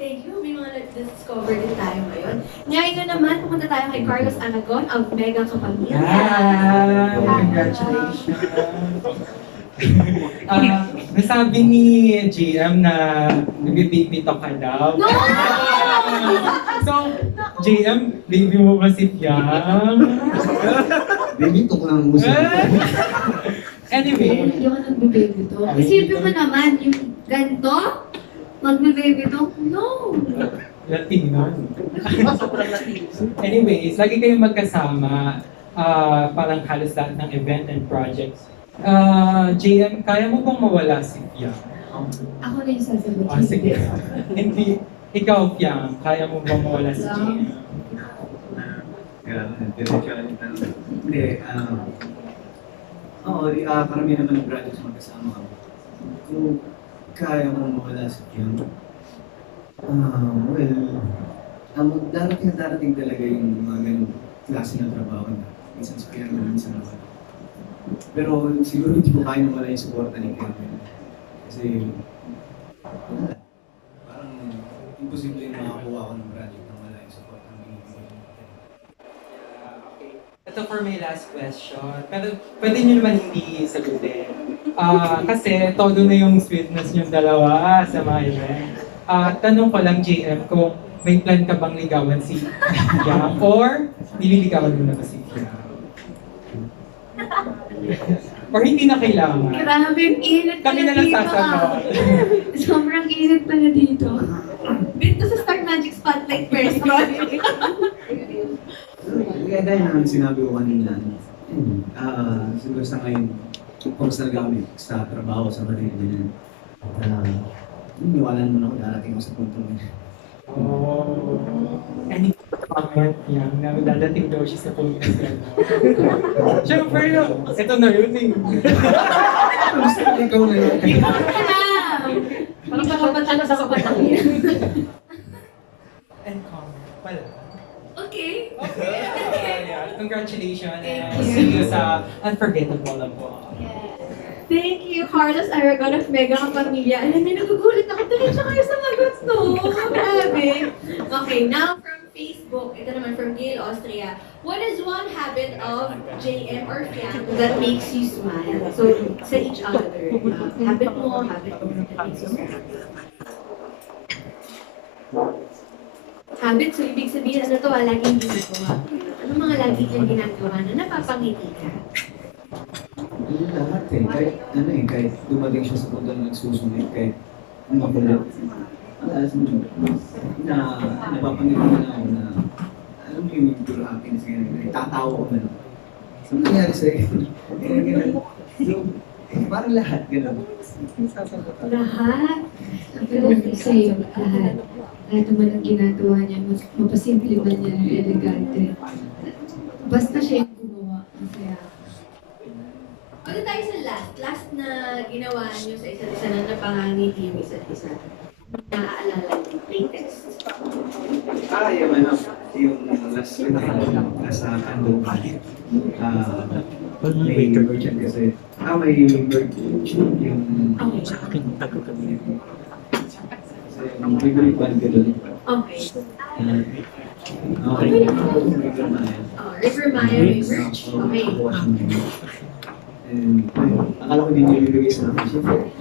Thank you. May mga nag-discover din tayo ngayon. Ngayon naman, pumunta tayo kay Carlos Anagon of Mega Kapamilya. Congratulations! Nasabi ni JM na nag-baby talk ka daw. No! So, JM, baby mo ba si Piang? Baby, ito ko lang uso. Anyway, Hindi ako nagbe-baby to. Isipin mo naman, yung ganito, magbe-baby to, no. Latino. Anyways, lagi kayong magkasama. Parang halos lahat ng event and projects. JM, kaya mo bang mawala si Piang? Ako na yung sasagot. Sige. Hindi. Ikaw, Piang, kaya mo bang mawala si JM? Hindi, karamihan naman ng projects magkasama kami. Kung kaya mo mawala sa Piang, darating talaga yung mga ganun klase ng trabaho na. Minsan sa Piang na minsan ako. Pero siguro hindi ko kaya nawala yung suporta ni Piang. Kasi, wala. Parang imposible yung makakuha ko ng project na wala yung support ng binibigay mo. Okay. Ito for my last question. Pero pwede nyo naman hindi sagutin. Kasi todo na yung sweetness yung dalawa sa mga event. Tanong ko lang, JM, kung may plan ka bang ligawan si Piang or nililigawan mo na ba si Piang? Or hindi na kailangan? Grabe, yung init Kami na pala lang dito. sasagot. Sobrang init pala dito. Dito sa Star Magic Spotlight first Kaya dahil na sinabi ko kanina, siguro sa ngayon, kumusta na kami sa trabaho, sa maril, ganyan. Niwalan mo na ako, darating ko sa punto mo. Any comment yan na dadating daw siya sa punto niya. Siyempre, ito na yun eh. Gusto ko ikaw na yun. Parang kapatala sa kapatala. And comment. Wala. Okay. Yeah, congratulations. Thank And you. see you sa Unforgettable na po. Thank you, Carlos Aragon of Mega Kapamilya. Alam niyo, nagugulat ako. Diretso kayo sa magot, no? Grabe. Okay, now from Facebook, ito naman from Gail Austria. What is one habit of JM or Fiang that makes you smile? So, sa each other. Habit mo that makes you smile. Habit, so ibig sabihin, ano to, laging ginagawa. Ano mga lagi niyang ginagawa na napapangiti ka? Lahat eh, kahit dumating siya sa punto na nagsusunod, kahit makulit. Napapangiti na ako na, alam mo yung pure happiness ngayon, tatawa ko na. So, nangyari sa'yo, parang lahat, gano'n. Lahat. Pero sa'yo, lahat. Lahat naman ang ginagawa niya, mapasimple man niya, elegante. Basta siya yung gumawa, masaya. Ano tayo sa last na ginawa niyo sa isa't isa na napangangiti yung isa't isa? Naaalala niyo, latest. Yung last Kandong Valley. May merchant kasi. May merchant yung... Okay. Yung favorite band ko doon. Okay. Okay. River Maya may merch. Okay. Akala ko din yung ibigay sa akin. Siyempre,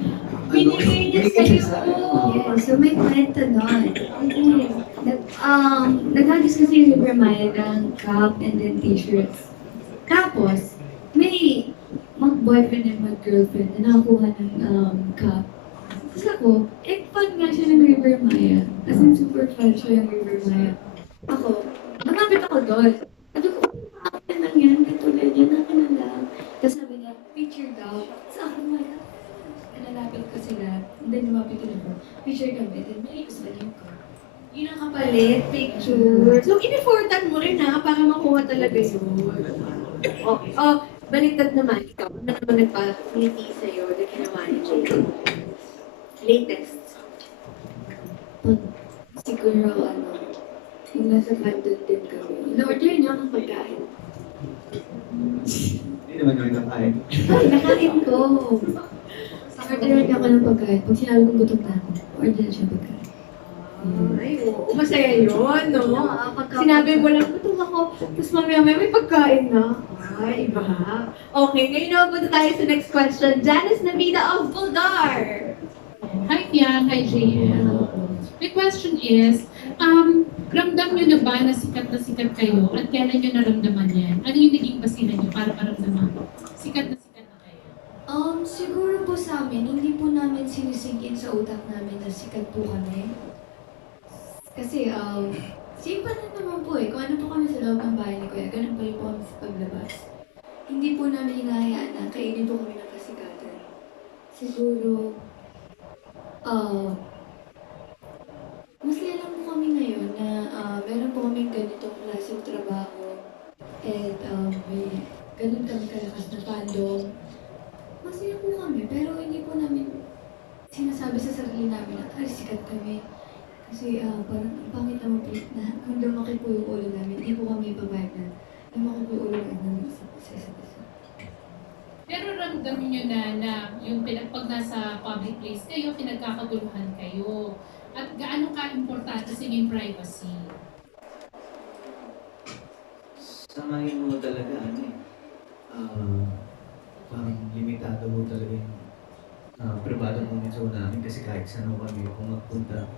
Binigay niya sa'yo. Yeah, so may kwento nun. Nag-hagis kasi yung River Maya ng cup and then t-shirts. Tapos, may mag-boyfriend and mag-girlfriend na nakakuha ng cup. Tapos ako, fan nga siya ng River Maya. As in, super fan siya yung River Maya. Ako, nakapit ako doon. Sabi ko, akin lang yan, ganito ganyan, akin na lang. Tapos sabi niya, picture daw. Sa ako, my God. Nalapit ko sila, and then lumapit ko na ko. Picture kami, then may gusto niyo ko. Yun ang kapalit, picture. So, in-effortan mo rin ha, para makuha talaga yun. Okay. Oh, baliktad naman. Ikaw, ano naman nagpangiti sa'yo na ginawa ni Jay? Latest. Siguro, yung nasa London din kami. In-order niya akong pagkain. hindi naman kami kakain. Ay, nakain ko! Order niya ako ng pagkain. Pag sinabi kong gutom na ako, order na siya pagkain. masaya yun, no? Sinabi mo lang, gutom ako, tapos mamaya may pagkain na. Ay, iba. Okay, ngayon naman punta tayo sa next question. Janice Navida of Bulgar. Hi, Piang. Hi, JL. My question is, ramdam nyo na ba na sikat kayo at kailan nyo naramdaman yan? Ano yung naging basihan nyo para maramdaman? Sikat na kayo. Siguro po sa amin, hindi po namin sinisingin sa utak namin na sikat po kami. Kasi, simple na naman po eh. Kung ano po kami sa loob ng bahay ni Kuya, ganun pa rin po kami sa paglabas. Hindi po namin hinahayaan na kainin po kami ng kasikatan. Siguro, masaya lang po kami ngayon na meron po kami ganitong klaseng trabaho and may ganun kami kalakas na fandom. Masaya po kami, pero hindi po namin sinasabi sa sarili namin na ay sikat kami. Kasi parang ang pangit naman po na kung lumaki po yung ulo namin, hindi po kami babayag na lumaki po yung ulo namin sa isa't isa. Pero ramdam nyo na yung pag nasa public place kayo, pinagkakaguluhan kayo. At gaano ka-importante sa inyong privacy? Sa ngayon mo talaga, parang limitado mo talaga yung privado moments mo namin kasi kahit saan mo kami, kung magpunta,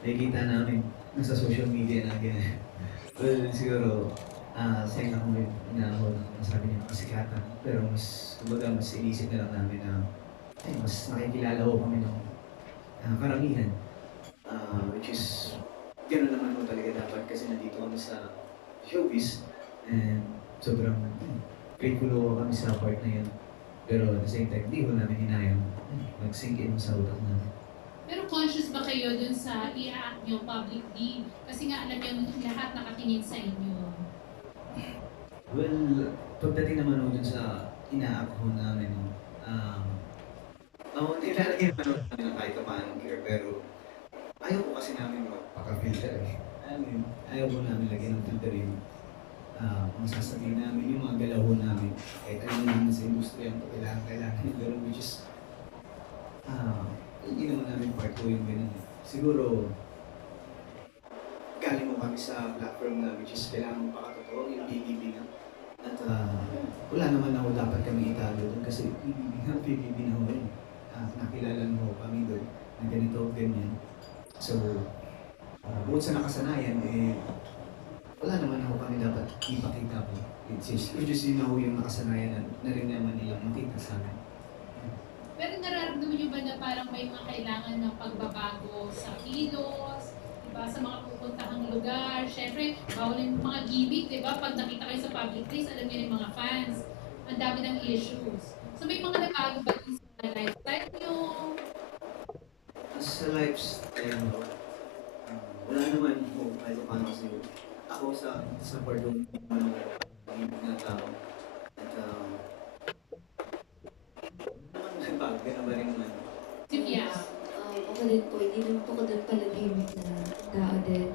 nakikita namin nasa social media na ganyan. Well, siguro, sayang ako may inaahon ng masabi niya kasikatan. Pero kumbaga, mas inisip na lang namin na mas nakikilala ko kami ng karamihan. Which is, gano'n naman mo talaga dapat kasi nandito kami sa showbiz. And sobrang grateful ako kami sa part na yun. Pero at the same time, hindi ko namin hinayang mag-sink in sa utak namin. Pero conscious ba kayo dun sa i-act nyo publicly? Kasi nga alam nyo lahat nakatingin sa inyo. Well, pagdating naman ako dun sa ina-act ko namin, nilalagay naman ako namin ng kahit paano gear, pero ayaw ko kasi namin magpaka-filter eh. Ayaw ko namin lagyan ng filter yung kung sasabihin namin yung mga galaw namin. Kahit alam namin sa industriya ang kailangan yung gano'n, which is hindi naman namin part ko yung ganun. Siguro, galing mo kami sa platform na which is kailangan mo pakatotoo, yung PBB nga. At wala naman ako dapat kami italo doon kasi PBB na ho rin. Nakilala mo kami doon na ganito, ganyan. So, bukod sa nakasanayan, wala naman ako kami dapat ipakita po. It's just yun ako yung nakasanayan na rin naman nilang makita sa amin. Pero nararamdaman nyo ba na parang may mga kailangan ng pagbabago sa kilos, diba, sa mga pupuntahang lugar? Siyempre, bawal yung mga gimmick, diba? Pag nakita kayo sa public place, alam niyo yung mga fans, ang dami ng issues. So may mga nagbago ba din sa lifestyle nyo? Sa lifestyle, wala naman po kahit paano kasi ako sa part ng na tao. At nagbago na ba rin naman? Sipya. Ako din po, hindi naman po ako doon palagimik na tao din.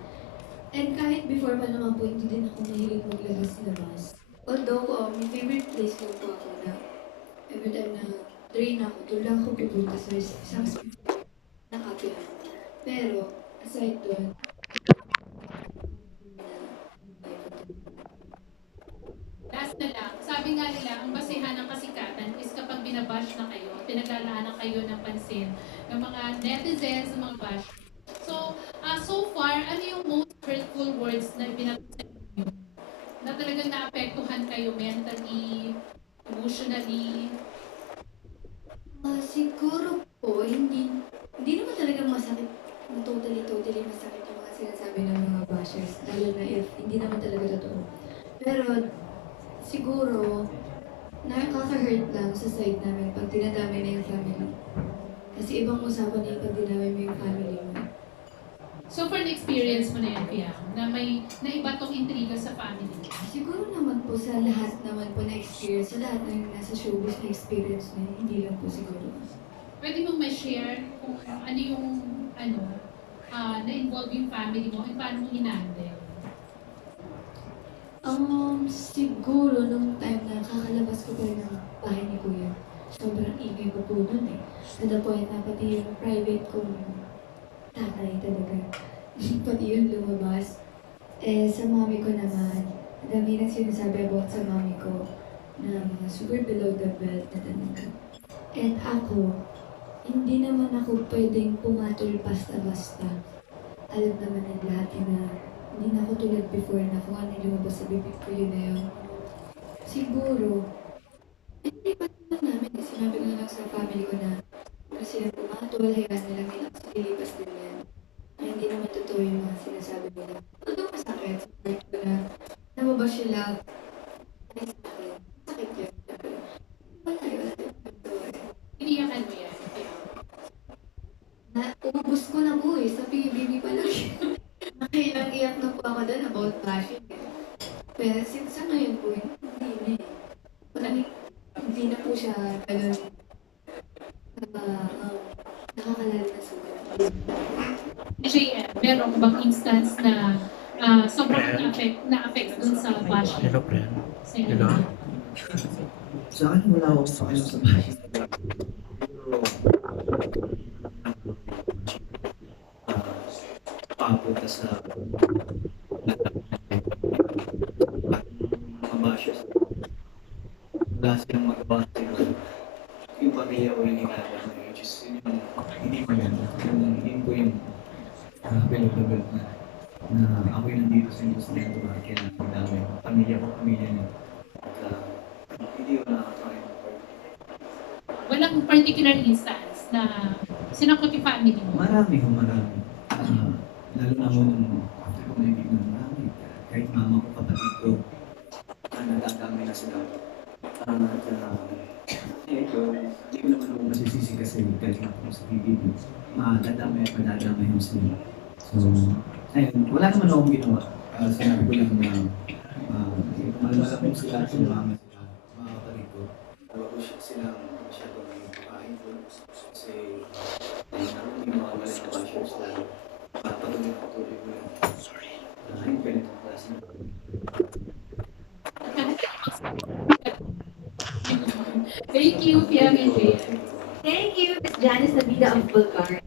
And kahit before pa naman po, hindi din ako mahilig maglabas-labas. Although, may favorite place lang po ako na every time na train ako, doon lang ako pupunta sa isang na kapihan. Pero, aside doon, Last na lang, sabi nga nila, ang basihan ng kasikatan is kapag binabash na kayo, pinaglalaanan kayo ng pansin ng mga netizens, ng mga bash. So far, ano yung most hurtful words na ibinabasa niyo? Na talagang naapektuhan kayo mentally, emotionally? siguro po, hindi naman talaga masakit, totally masakit yung mga sinasabi ng mga bashers. Lalo na if hindi naman talaga totoo. Pero, siguro, nakaka-hurt lang sa side namin pag dinadamay na yung family. Kasi ibang usapan na yung pag dinamay mo yung family mo. So far, na-experience mo na yan, Pia, na may naiba tong intriga sa family. Siguro naman po sa lahat naman po na experience, sa lahat ng nasa showbiz na experience na hindi lang po siguro. Pwede mong ma-share kung ano yung, na-involve yung family mo at paano mo hinandle? Siguro nung time na kakalabas ko pa rin ng bahay ni Kuya, sobrang ingay ko po nun eh. To the point na pati yung private kong tatay talaga, pati yun lumabas. Eh, sa mami ko naman, dami nang sinasabi about sa mami ko na mga super below the belt na talaga. And ako, hindi naman ako pwedeng pumatol basta-basta. Alam naman ng lahat na hindi na ako tulad before na kung ano yung lumabas sa bibig ko yun na yun. Siguro, hindi pa naman namin. Sinabi ko na lang sa family ko na kasi sila pumatol, hayaan na lang nila kasi lilipas din yan. Na hindi naman totoo yung mga sinasabi nila. Although masakit sa part ko na nababa sila. Ay, sakit. Sakit yun. Wala yun. Iniyakan mo yan. Na, ubus ko na po eh. Sa PBB pa lang. Nakailang iyak na po ako doon about passion. Pero since sa ngayon po, hindi na eh. Parang hindi na po siya ganun. Nakakalala na sugat. JM, meron ka bang instance na sobrang na-affect dun sa passion? Hello, friend. Sa inyo? Hello? Sa akin, wala akong pakialam sa bahay. Pero, papunta sa mga bashers. Wala silang magawa yung pamilya ko yung ginagawa na yun. Just yun yung hindi maganda. Yun po yung below na ako yung nandito sa industriya ko kaya nagdamay. Pamilya ko, pamilya niya. At hindi ko nakakakain ng part. Walang particular instance na sinakot yung family mo? Marami. Lalo na mo nung after ko naibig ng marami. Kahit mama ko, kapatid ko, nadadamay na sila. Hindi ko naman ako masisisi kasi kahit na ako sa PBB. Madadamay at madadamay mo sila. So, ayun, wala naman akong ginawa. Sinabi ko lang na malamalak mo sila, sinamama sila, mga kapatid ko. Huwag ko silang masyadong influence kasi hindi makawala na bashers na patuloy ko yun. Ayun, ganitong klase na. Thank you, Pia and JM. Thank you, Miss Janice Nabida of Bulgar.